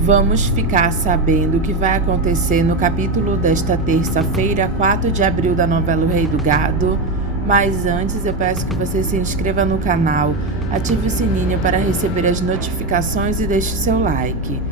Vamos ficar sabendo o que vai acontecer no capítulo desta terça-feira, 4 de abril da novela O Rei do Gado. Mas antes eu peço que você se inscreva no canal, ative o sininho para receber as notificações e deixe seu like.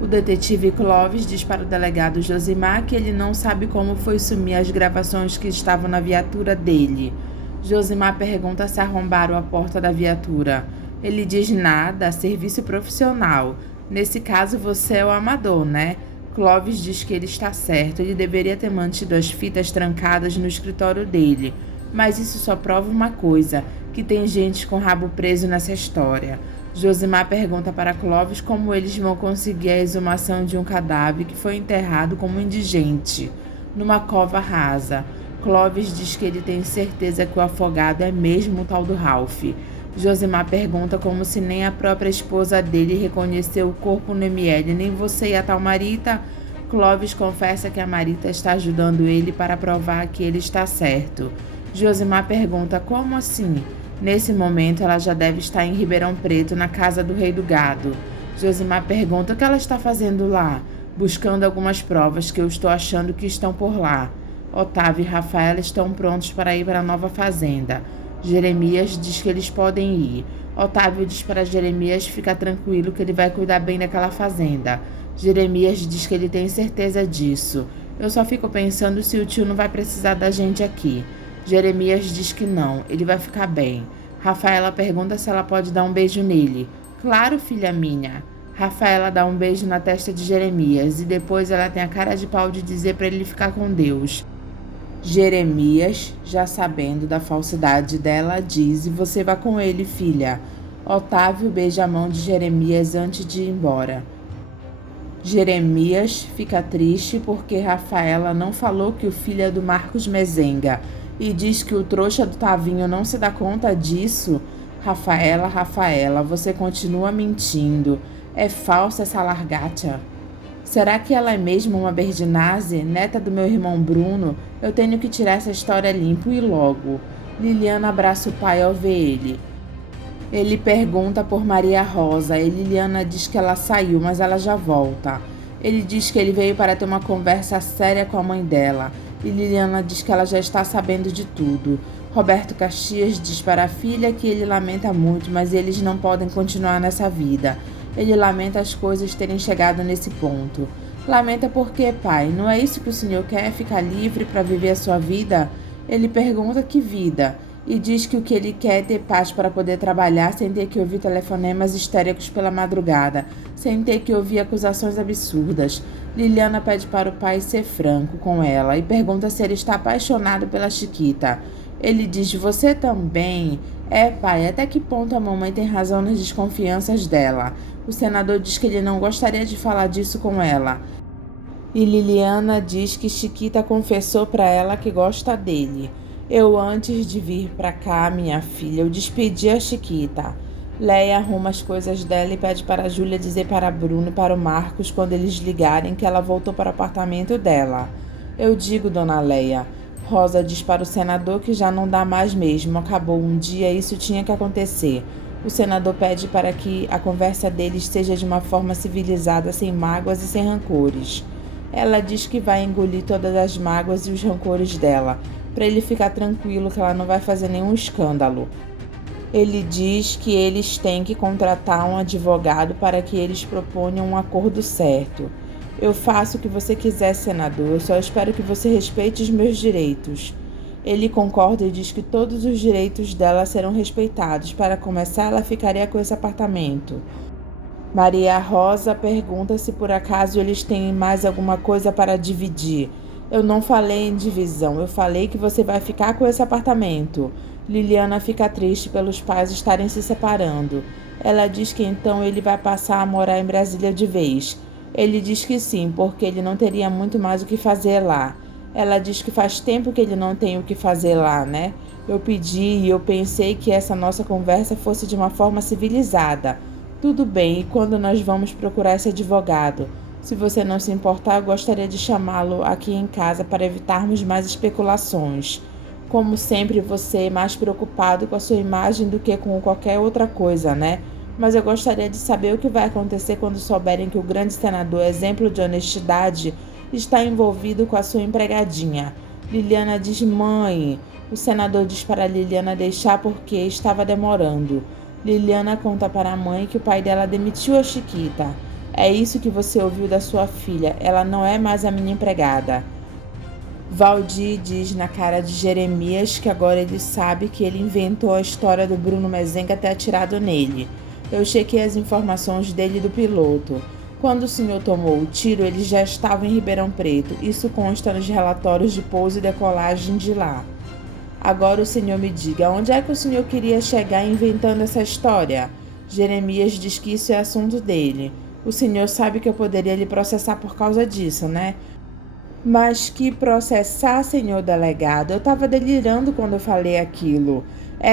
O detetive Clóvis diz para o delegado Josimar que ele não sabe como foi sumir as gravações que estavam na viatura dele. Josimar pergunta se arrombaram a porta da viatura. Ele diz nada, serviço profissional. Nesse caso você é o amador, né? Clóvis diz que ele está certo, ele deveria ter mantido as fitas trancadas no escritório dele. Mas isso só prova uma coisa, que tem gente com rabo preso nessa história. Josimar pergunta para Clóvis como eles vão conseguir a exumação de um cadáver que foi enterrado como indigente, numa cova rasa. Clóvis diz que ele tem certeza que o afogado é mesmo o tal do Ralph. Josimar pergunta como se nem a própria esposa dele reconheceu o corpo no ML, nem você e a tal Marita. Clóvis confessa que a Marita está ajudando ele para provar que ele está certo. Josimar pergunta como assim? Nesse momento ela já deve estar em Ribeirão Preto, na casa do Rei do Gado. Josimar pergunta o que ela está fazendo lá, buscando algumas provas que eu estou achando que estão por lá. Otávio e Rafaela estão prontos para ir para a nova fazenda. Jeremias diz que eles podem ir. Otávio diz para Jeremias ficar tranquilo que ele vai cuidar bem daquela fazenda. Jeremias diz que ele tem certeza disso. Eu só fico pensando se o tio não vai precisar da gente aqui. Jeremias diz que não, ele vai ficar bem. Rafaela pergunta se ela pode dar um beijo nele. Claro, filha minha. Rafaela dá um beijo na testa de Jeremias e depois ela tem a cara de pau de dizer para ele ficar com Deus. Jeremias, já sabendo da falsidade dela, diz: você vá com ele, filha. Otávio beija a mão de Jeremias antes de ir embora. Jeremias fica triste porque Rafaela não falou que o filho é do Marcos Mezenga e diz que o trouxa do Tavinho não se dá conta disso. Rafaela, você continua mentindo. É falsa essa largatia. Será que ela é mesmo uma Berdinazzi, neta do meu irmão Bruno? Eu tenho que tirar essa história limpo e logo. Liliana abraça o pai ao ver ele. Ele pergunta por Maria Rosa e Liliana diz que ela saiu, mas ela já volta. Ele diz que ele veio para ter uma conversa séria com a mãe dela. E Liliana diz que ela já está sabendo de tudo. Roberto Caxias diz para a filha que ele lamenta muito, mas eles não podem continuar nessa vida. Ele lamenta as coisas terem chegado nesse ponto. Lamenta por quê, pai? Não é isso que o senhor quer? Ficar livre para viver a sua vida? Ele pergunta que vida. E diz que o que ele quer é ter paz para poder trabalhar sem ter que ouvir telefonemas histéricos pela madrugada, sem ter que ouvir acusações absurdas. Liliana pede para o pai ser franco com ela e pergunta se ele está apaixonado pela Chiquita. Ele diz: você também? É, pai, até que ponto a mamãe tem razão nas desconfianças dela? O senador diz que ele não gostaria de falar disso com ela. E Liliana diz que Chiquita confessou para ela que gosta dele. Eu, antes de vir para cá, minha filha, eu despedi a Chiquita. Leia arruma as coisas dela e pede para a Júlia dizer para Bruno e para o Marcos, quando eles ligarem, que ela voltou para o apartamento dela. Eu digo, dona Leia. Rosa diz para o senador que já não dá mais mesmo, acabou um dia, isso tinha que acontecer. O senador pede para que a conversa deles seja de uma forma civilizada, sem mágoas e sem rancores. Ela diz que vai engolir todas as mágoas e os rancores dela, para ele ficar tranquilo que ela não vai fazer nenhum escândalo. Ele diz que eles têm que contratar um advogado para que eles proponham um acordo certo. Eu faço o que você quiser, senador, eu só espero que você respeite os meus direitos. Ele concorda e diz que todos os direitos dela serão respeitados. Para começar, ela ficaria com esse apartamento. Maria Rosa pergunta se por acaso eles têm mais alguma coisa para dividir. Eu não falei em divisão, eu falei que você vai ficar com esse apartamento. Liliana fica triste pelos pais estarem se separando. Ela diz que então ele vai passar a morar em Brasília de vez. Ele diz que sim, porque ele não teria muito mais o que fazer lá. Ela diz que faz tempo que ele não tem o que fazer lá, né? Eu pedi e eu pensei que essa nossa conversa fosse de uma forma civilizada. Tudo bem, e quando nós vamos procurar esse advogado? Se você não se importar, eu gostaria de chamá-lo aqui em casa para evitarmos mais especulações. Como sempre, você é mais preocupado com a sua imagem do que com qualquer outra coisa, né? mas eu gostaria de saber o que vai acontecer quando souberem que o grande senador, exemplo de honestidade, está envolvido com a sua empregadinha. Liliana diz: mãe. O senador diz para Liliana deixar porque estava demorando. Liliana conta para a mãe que o pai dela demitiu a Chiquita. É isso que você ouviu da sua filha. Ela não é mais a minha empregada. Valdir diz na cara de Jeremias que agora ele sabe que ele inventou a história do Bruno Mezenga ter atirado nele. Eu chequei as informações dele e do piloto. Quando o senhor tomou o tiro, ele já estava em Ribeirão Preto. Isso consta nos relatórios de pouso e decolagem de lá. Agora o senhor me diga, onde é que o senhor queria chegar inventando essa história? Jeremias diz que isso é assunto dele. O senhor sabe que eu poderia lhe processar por causa disso, né? Mas que processar, senhor delegado? Eu estava delirando quando eu falei aquilo.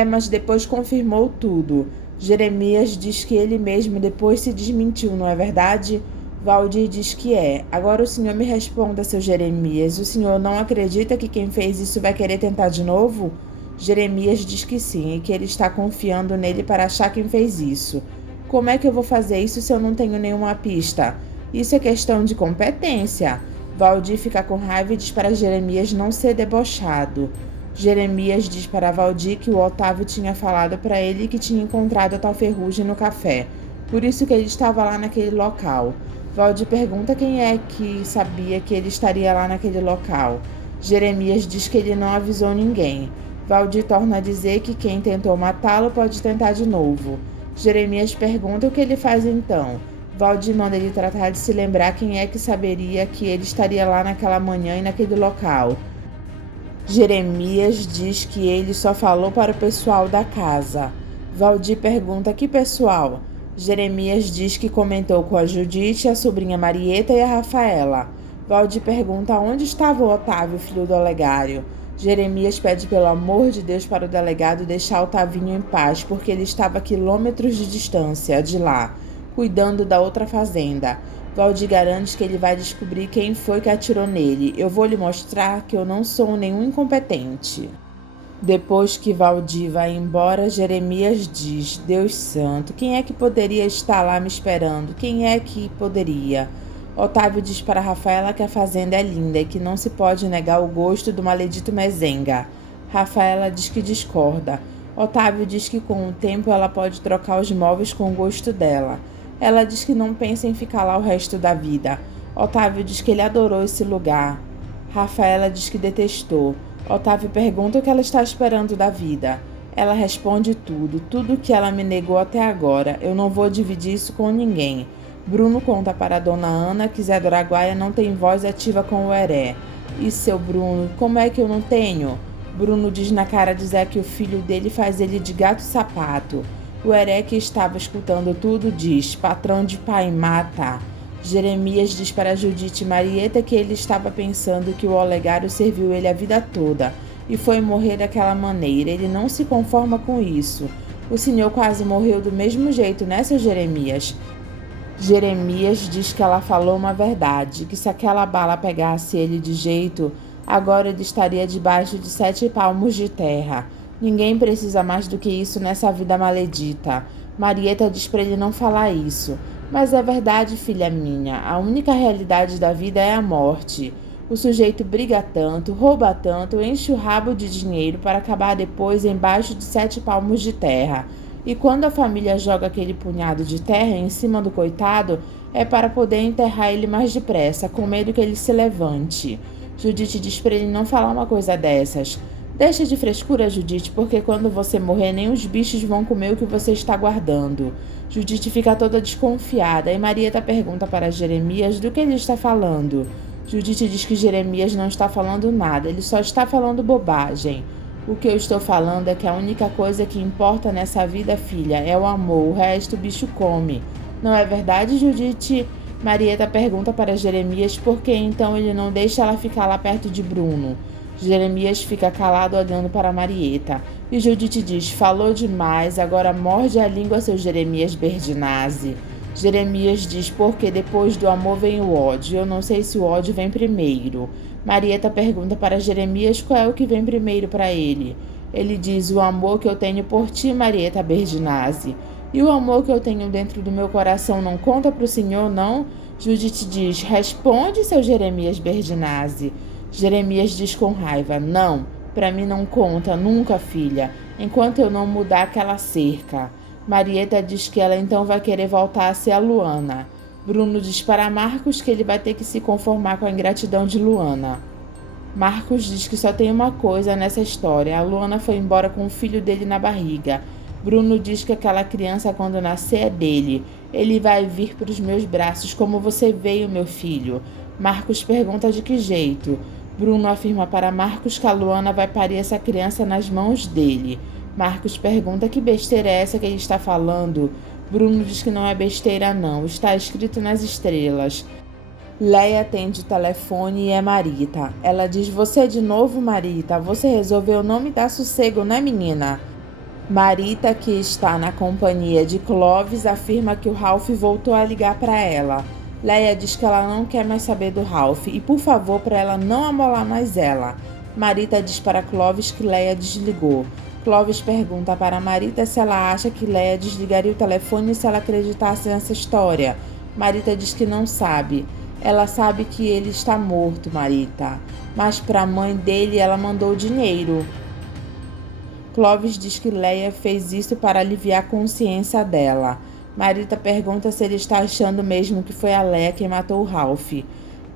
Mas depois confirmou tudo. Jeremias diz que ele mesmo depois se desmentiu, não é verdade? Valdir diz que é. Agora o senhor me responda, seu Jeremias. O senhor não acredita que quem fez isso vai querer tentar de novo? Jeremias diz que sim, e que ele está confiando nele para achar quem fez isso. Como é que eu vou fazer isso se eu não tenho nenhuma pista? Isso é questão de competência. Valdir fica com raiva e diz para Jeremias não ser debochado. Jeremias diz para Valdir que o Otávio tinha falado para ele que tinha encontrado a tal Ferrugem no café. Por isso que ele estava lá naquele local. Valdir pergunta quem é que sabia que ele estaria lá naquele local. Jeremias diz que ele não avisou ninguém. Valdir torna a dizer que quem tentou matá-lo pode tentar de novo. Jeremias pergunta o que ele faz então. Valdir manda ele tratar de se lembrar quem é que saberia que ele estaria lá naquela manhã e naquele local. Jeremias diz que ele só falou para o pessoal da casa. Valdir pergunta que pessoal? Jeremias diz que comentou com a Judite, a sobrinha Marieta e a Rafaela. Valdir pergunta onde estava o Otávio, filho do Olegário. Jeremias pede pelo amor de Deus para o delegado deixar o Otavinho em paz, porque ele estava a quilômetros de distância de lá, cuidando da outra fazenda. Valdir garante que ele vai descobrir quem foi que atirou nele. Eu vou lhe mostrar que eu não sou nenhum incompetente. Depois que Valdir vai embora, Jeremias diz: Deus santo, quem é que poderia estar lá me esperando? Quem é que poderia? Otávio diz para Rafaela que a fazenda é linda e que não se pode negar o gosto do maledito Mezenga. Rafaela diz que discorda. Otávio diz que com o tempo ela pode trocar os móveis com o gosto dela. Ela diz que não pensa em ficar lá o resto da vida. Otávio diz que ele adorou esse lugar. Rafaela diz que detestou. Otávio pergunta o que ela está esperando da vida. Ela responde tudo que ela me negou até agora. Eu não vou dividir isso com ninguém. Bruno conta para a dona Ana que Zé do Araguaia não tem voz ativa com o Heré. E seu Bruno, como é que eu não tenho? Bruno diz na cara de Zé que o filho dele faz ele de gato e sapato. O Heré, que estava escutando tudo, diz: patrão de pai mata. Jeremias diz para Judite e Marieta que ele estava pensando que o Olegário serviu ele a vida toda e foi morrer daquela maneira. Ele não se conforma com isso. O senhor quase morreu do mesmo jeito, né, seu Jeremias? Jeremias diz que ela falou uma verdade, que se aquela bala pegasse ele de jeito, agora ele estaria debaixo de 7 palmos de terra. Ninguém precisa mais do que isso nessa vida maledita. Marieta diz para ele não falar isso. Mas é verdade, filha minha. A única realidade da vida é a morte. O sujeito briga tanto, rouba tanto, enche o rabo de dinheiro para acabar depois embaixo de 7 palmos de terra. E quando a família joga aquele punhado de terra em cima do coitado, é para poder enterrar ele mais depressa, com medo que ele se levante. Judite diz para ele não falar uma coisa dessas. Deixa de frescura, Judite, porque quando você morrer nem os bichos vão comer o que você está guardando. Judite fica toda desconfiada e Marieta pergunta para Jeremias do que ele está falando. Judite diz que Jeremias não está falando nada, ele só está falando bobagem. O que eu estou falando é que a única coisa que importa nessa vida, filha, é o amor, o resto o bicho come. Não é verdade, Judite? Marieta pergunta para Jeremias por que então ele não deixa ela ficar lá perto de Bruno. Jeremias fica calado olhando para Marieta. E Judite diz: falou demais, agora morde a língua, seu Jeremias Berdinazzi. Jeremias diz: porque depois do amor vem o ódio. Eu não sei se o ódio vem primeiro. Marieta pergunta para Jeremias qual é o que vem primeiro para ele. Ele diz: o amor que eu tenho por ti, Marieta Berdinazzi. E o amor que eu tenho dentro do meu coração não conta para o senhor, não? Judite diz: responde, seu Jeremias Berdinazzi. Jeremias diz com raiva: não, para mim não conta, nunca, filha, enquanto eu não mudar aquela cerca. Marieta diz que ela então vai querer voltar a ser a Luana. Bruno diz para Marcos que ele vai ter que se conformar com a ingratidão de Luana. Marcos diz que só tem uma coisa nessa história: a Luana foi embora com o filho dele na barriga. Bruno diz que aquela criança, quando nascer, é dele. Ele vai vir para os meus braços como você veio, meu filho. Marcos pergunta de que jeito. Bruno afirma para Marcos que a Luana vai parir essa criança nas mãos dele. Marcos pergunta que besteira é essa que ele está falando. Bruno diz que não é besteira não, está escrito nas estrelas. Leia atende o telefone e é Marita. Ela diz: você de novo, Marita? Você resolveu não me dar sossego, né, menina? Marita, que está na companhia de Clovis, afirma que o Ralph voltou a ligar para ela. Leia diz que ela não quer mais saber do Ralph e, por favor, para ela não amolar mais ela. Marita diz para Clovis que Leia desligou. Clovis pergunta para Marita se ela acha que Leia desligaria o telefone se ela acreditasse nessa história. Marita diz que não sabe. Ela sabe que ele está morto, Marita. Mas para a mãe dele ela mandou dinheiro. Clovis diz que Leia fez isso para aliviar a consciência dela. Marita pergunta se ele está achando mesmo que foi a Leia quem matou o Ralph.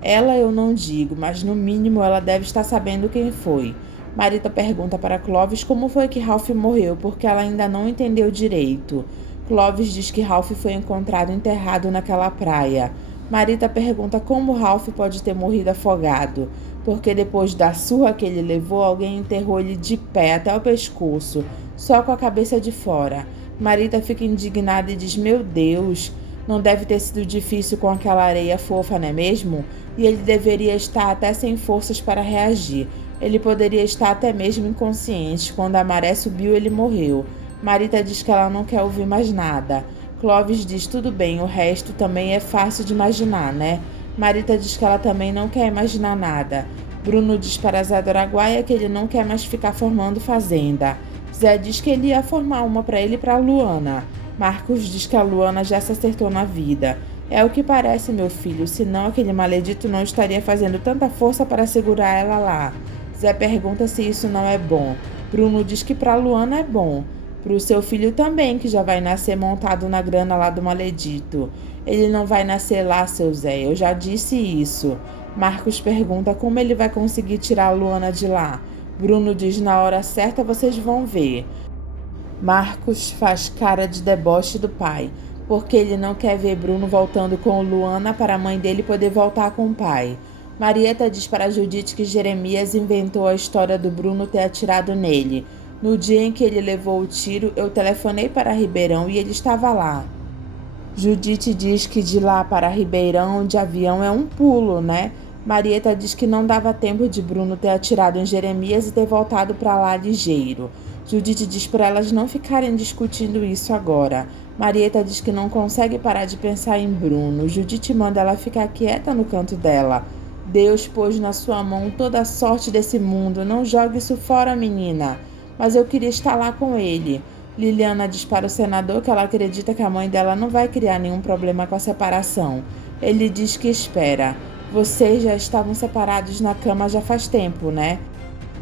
Ela eu não digo, mas no mínimo ela deve estar sabendo quem foi. Marita pergunta para Clovis como foi que Ralph morreu, porque ela ainda não entendeu direito. Clovis diz que Ralph foi encontrado enterrado naquela praia. Marita pergunta como Ralph pode ter morrido afogado, porque depois da surra que ele levou, alguém enterrou ele de pé até o pescoço, só com a cabeça de fora. Marita fica indignada e diz: meu Deus, não deve ter sido difícil com aquela areia fofa, não é mesmo? E ele deveria estar até sem forças para reagir. Ele poderia estar até mesmo inconsciente. Quando a maré subiu, ele morreu. Marita diz que ela não quer ouvir mais nada. Clovis diz: tudo bem, o resto também é fácil de imaginar, né? Marita diz que ela também não quer imaginar nada. Bruno diz para Zé do Araguaia que ele não quer mais ficar formando fazenda. Zé diz que ele ia formar uma para ele e para Luana. Marcos diz que a Luana já se acertou na vida. É o que parece, meu filho, senão aquele maledito não estaria fazendo tanta força para segurar ela lá. Zé pergunta se isso não é bom. Bruno diz que para Luana é bom. Para o seu filho também, que já vai nascer montado na grana lá do maledito. Ele não vai nascer lá, seu Zé, eu já disse isso. Marcos pergunta como ele vai conseguir tirar a Luana de lá. Bruno diz: na hora certa vocês vão ver. Marcos faz cara de deboche do pai, porque ele não quer ver Bruno voltando com Luana para a mãe dele poder voltar com o pai. Marieta diz para Judite que Jeremias inventou a história do Bruno ter atirado nele. No dia em que ele levou o tiro, eu telefonei para Ribeirão e ele estava lá. Judite diz que de lá para Ribeirão de avião é um pulo, né? Marieta diz que não dava tempo de Bruno ter atirado em Jeremias e ter voltado para lá ligeiro. Judite diz para elas não ficarem discutindo isso agora. Marieta diz que não consegue parar de pensar em Bruno. Judite manda ela ficar quieta no canto dela. Deus pôs na sua mão toda a sorte desse mundo. Não jogue isso fora, menina. Mas eu queria estar lá com ele. Liliana diz para o senador que ela acredita que a mãe dela não vai criar nenhum problema com a separação. Ele diz que espera. Vocês já estavam separados na cama já faz tempo, né?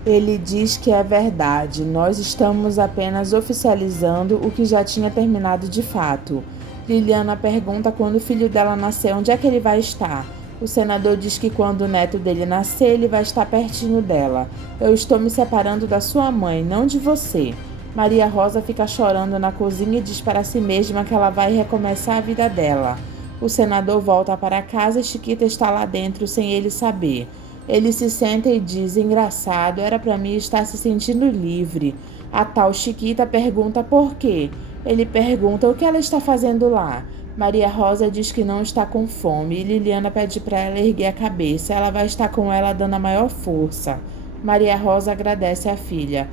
Ele diz que é verdade. Nós estamos apenas oficializando o que já tinha terminado de fato. Liliana pergunta quando o filho dela nascer, onde é que ele vai estar? O senador diz que quando o neto dele nascer, ele vai estar pertinho dela. Eu estou me separando da sua mãe, não de você. Maria Rosa fica chorando na cozinha e diz para si mesma que ela vai recomeçar a vida dela. O senador volta para casa e Chiquita está lá dentro sem ele saber. Ele se senta e diz: engraçado, era para mim estar se sentindo livre. A tal Chiquita pergunta por quê. Ele pergunta o que ela está fazendo lá. Maria Rosa diz que não está com fome e Liliana pede para ela erguer a cabeça. Ela vai estar com ela dando a maior força. Maria Rosa agradece à filha.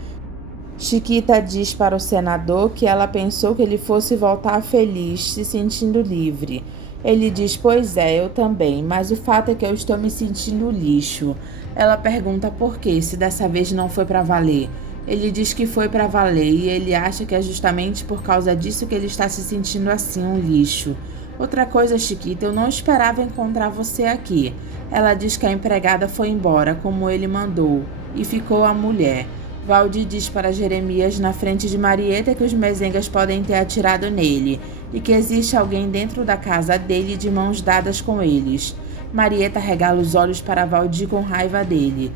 Chiquita diz para o senador que ela pensou que ele fosse voltar feliz, se sentindo livre. Ele diz: pois é, eu também, mas o fato é que eu estou me sentindo lixo. Ela pergunta por quê, se dessa vez não foi para valer. Ele diz que foi para valer e ele acha que é justamente por causa disso que ele está se sentindo assim, um lixo. Outra coisa, Chiquita, eu não esperava encontrar você aqui. Ela diz que a empregada foi embora, como ele mandou, e ficou a mulher. Valdir diz para Jeremias na frente de Marieta que os mezengas podem ter atirado nele e que existe alguém dentro da casa dele de mãos dadas com eles. Marieta regala os olhos para Valdir com raiva dele.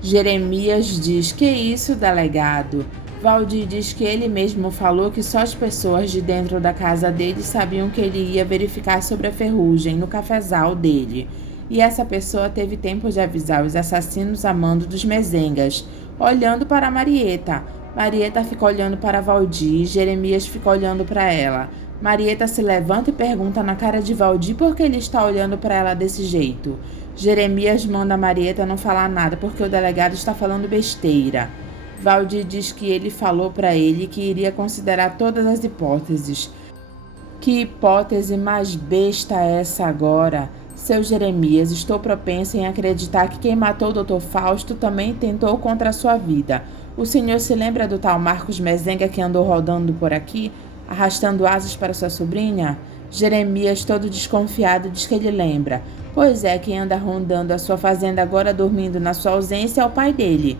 Jeremias diz: "Que isso, delegado?" Valdir diz que ele mesmo falou que só as pessoas de dentro da casa dele sabiam que ele ia verificar sobre a ferrugem no cafezal dele. E essa pessoa teve tempo de avisar os assassinos a mando dos mezengas, olhando para Marieta. Marieta fica olhando para Valdir e Jeremias fica olhando para ela. Marieta se levanta e pergunta na cara de Valdir por que ele está olhando para ela desse jeito. Jeremias manda Marieta não falar nada porque o delegado está falando besteira. Valdir diz que ele falou para ele que iria considerar todas as hipóteses. Que hipótese mais besta é essa agora? Seu Jeremias, estou propensa em acreditar que quem matou o Dr. Fausto também tentou contra a sua vida. O senhor se lembra do tal Marcos Mezenga que andou rodando por aqui, arrastando asas para sua sobrinha? Jeremias, todo desconfiado, diz que ele lembra. Pois é, quem anda rondando a sua fazenda agora dormindo na sua ausência é o pai dele.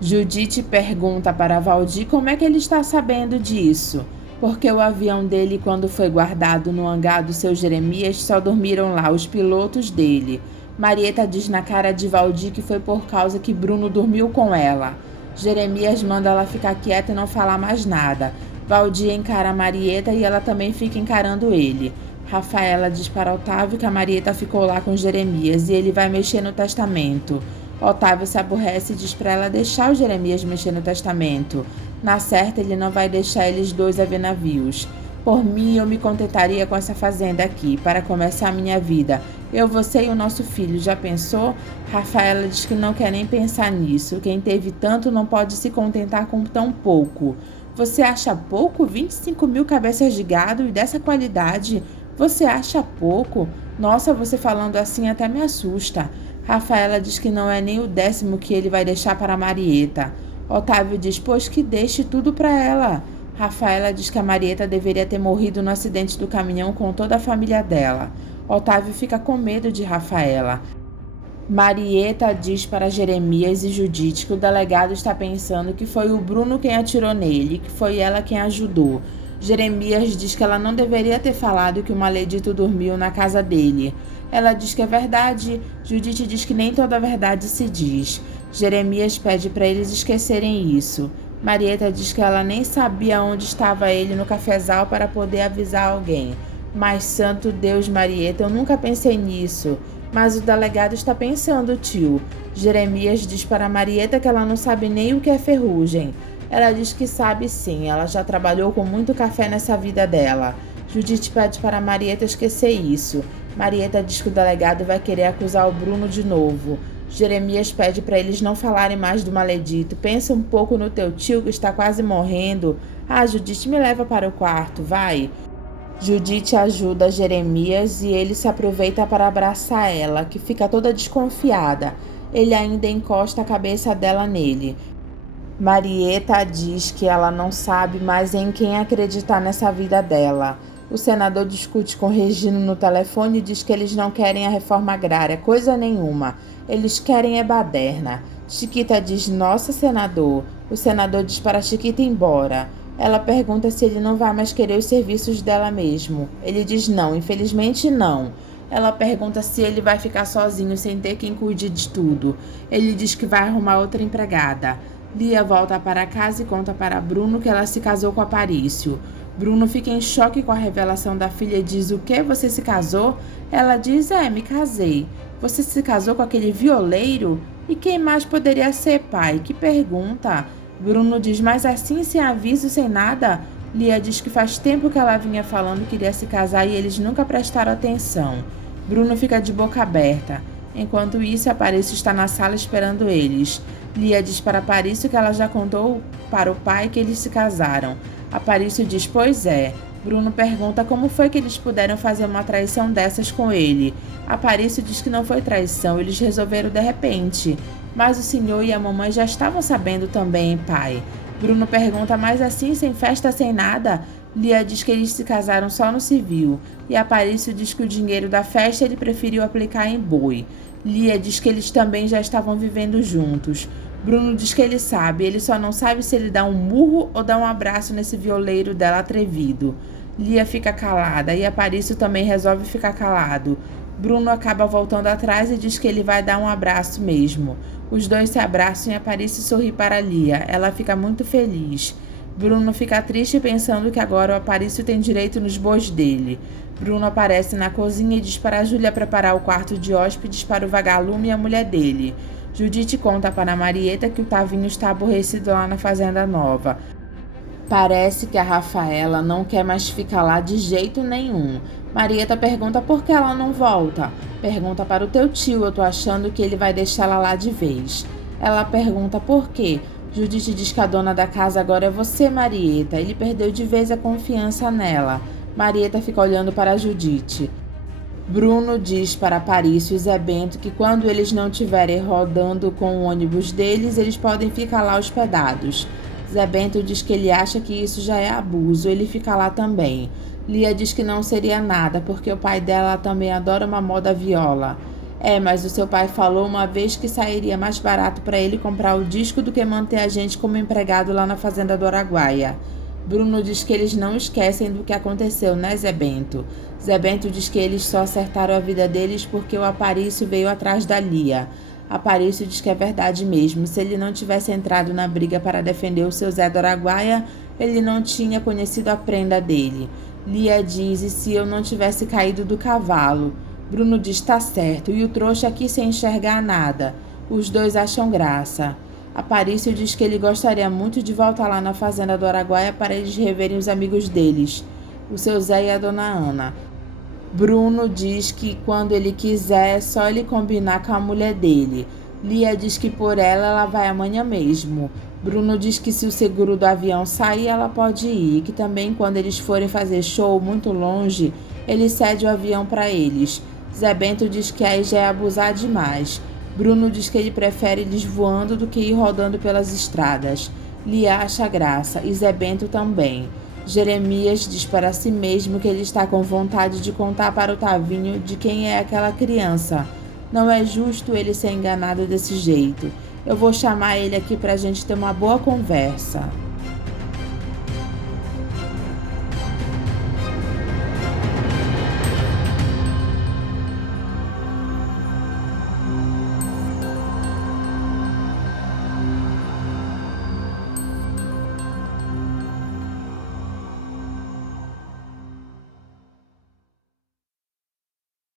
Judite pergunta para Valdir como é que ele está sabendo disso. Porque o avião dele, quando foi guardado no hangar do seu Jeremias, só dormiram lá os pilotos dele. Marieta diz na cara de Valdir que foi por causa que Bruno dormiu com ela. Jeremias manda ela ficar quieta e não falar mais nada. Valdir encara a Marieta e ela também fica encarando ele. Rafaela diz para Otávio que a Marieta ficou lá com Jeremias e ele vai mexer no testamento. Otávio se aborrece e diz para ela deixar o Jeremias mexer no testamento. Na certa, ele não vai deixar eles dois a ver navios. Por mim, eu me contentaria com essa fazenda aqui, para começar a minha vida. Eu, você e o nosso filho, já pensou? Rafaela diz que não quer nem pensar nisso. Quem teve tanto não pode se contentar com tão pouco. Você acha pouco? 25 mil cabeças de gado e dessa qualidade? Você acha pouco? Nossa, você falando assim até me assusta. Rafaela diz que não é nem o 10º que ele vai deixar para Marieta. Otávio diz, pois que deixe tudo para ela. Rafaela diz que a Marieta deveria ter morrido no acidente do caminhão com toda a família dela. Otávio fica com medo de Rafaela. Marieta diz para Jeremias e Judite que o delegado está pensando que foi o Bruno quem atirou nele, que foi ela quem ajudou. Jeremias diz que ela não deveria ter falado que o maledito dormiu na casa dele. Ela diz que é verdade. Judite diz que nem toda a verdade se diz. Jeremias pede para eles esquecerem isso. Marieta diz que ela nem sabia onde estava ele no cafezal para poder avisar alguém. Mas santo Deus, Marieta, eu nunca pensei nisso. Mas o delegado está pensando, tio. Jeremias diz para Marieta que ela não sabe nem o que é ferrugem. Ela diz que sabe sim, ela já trabalhou com muito café nessa vida dela. Judite pede para Marieta esquecer isso. Marieta diz que o delegado vai querer acusar o Bruno de novo. Jeremias pede para eles não falarem mais do maledito. Pensa um pouco no teu tio que está quase morrendo. Ah, Judite, me leva para o quarto, vai. Judite ajuda Jeremias e ele se aproveita para abraçar ela, que fica toda desconfiada. Ele ainda encosta a cabeça dela nele. Marieta diz que ela não sabe mais em quem acreditar nessa vida dela. O senador discute com Regino no telefone e diz que eles não querem a reforma agrária, coisa nenhuma. Eles querem é baderna. Chiquita diz, nossa, senador. O senador diz para Chiquita ir embora. Ela pergunta se ele não vai mais querer os serviços dela mesmo. Ele diz não, infelizmente não. Ela pergunta se ele vai ficar sozinho sem ter quem cuide de tudo. Ele diz que vai arrumar outra empregada. Lia volta para casa e conta para Bruno que ela se casou com Aparício. Bruno fica em choque com a revelação da filha e diz, o quê? Você se casou? Ela diz, me casei. Você se casou com aquele violeiro? E quem mais poderia ser, pai? Que pergunta. Bruno diz, mas assim, sem aviso, sem nada? Lia diz que faz tempo que ela vinha falando que iria se casar e eles nunca prestaram atenção. Bruno fica de boca aberta. Enquanto isso, Aparício está na sala esperando eles. Lia diz para Aparício que ela já contou para o pai que eles se casaram. Aparício diz, pois é. Bruno pergunta como foi que eles puderam fazer uma traição dessas com ele. Aparício diz que não foi traição, eles resolveram de repente. Mas o senhor e a mamãe já estavam sabendo também, pai. Bruno pergunta, mas assim, sem festa, sem nada? Lia diz que eles se casaram só no civil. E Aparício diz que o dinheiro da festa ele preferiu aplicar em boi. Lia diz que eles também já estavam vivendo juntos. Bruno diz que ele sabe, ele só não sabe se ele dá um murro ou dá um abraço nesse violeiro dela atrevido. Lia fica calada e Aparício também resolve ficar calado. Bruno acaba voltando atrás e diz que ele vai dar um abraço mesmo. Os dois se abraçam e Aparício sorri para Lia. Ela fica muito feliz. Bruno fica triste pensando que agora o Aparício tem direito nos bois dele. Bruno aparece na cozinha e diz para Júlia preparar o quarto de hóspedes para o vagalume e a mulher dele. Judite conta para Marieta que o Tavinho está aborrecido lá na fazenda nova. Parece que a Rafaela não quer mais ficar lá de jeito nenhum. Marieta pergunta por que ela não volta. Pergunta para o teu tio, eu tô achando que ele vai deixá-la lá de vez. Ela pergunta por quê. Judite diz que a dona da casa agora é você, Marieta. Ele perdeu de vez a confiança nela. Marieta fica olhando para Judite. Bruno diz para Aparício e Zé Bento que quando eles não estiverem rodando com o ônibus deles, eles podem ficar lá hospedados. Zé Bento diz que ele acha que isso já é abuso, ele fica lá também. Lia diz que não seria nada, porque o pai dela também adora uma moda viola. Mas o seu pai falou uma vez que sairia mais barato para ele comprar o disco do que manter a gente como empregado lá na fazenda do Araguaia. Bruno diz que eles não esquecem do que aconteceu, né, Zé Bento? Zé Bento diz que eles só acertaram a vida deles porque o Aparício veio atrás da Lia. Aparício diz que é verdade mesmo. Se ele não tivesse entrado na briga para defender o seu Zé do Araguaia, ele não tinha conhecido a prenda dele. Lia diz, e se eu não tivesse caído do cavalo? Bruno diz, tá certo, e o trouxa aqui sem enxergar nada. Os dois acham graça. Aparício diz que ele gostaria muito de voltar lá na fazenda do Araguaia para eles reverem os amigos deles, o seu Zé e a dona Ana. Bruno diz que quando ele quiser é só ele combinar com a mulher dele. Lia diz que por ela vai amanhã mesmo. Bruno diz que se o seguro do avião sair, ela pode ir. E que também quando eles forem fazer show muito longe, ele cede o avião para eles. Zé Bento diz que aí já é abusar demais. Bruno diz que ele prefere eles voando do que ir rodando pelas estradas. Lia acha graça e Zé Bento também. Jeremias diz para si mesmo que ele está com vontade de contar para o Tavinho de quem é aquela criança. Não é justo ele ser enganado desse jeito. Eu vou chamar ele aqui para a gente ter uma boa conversa.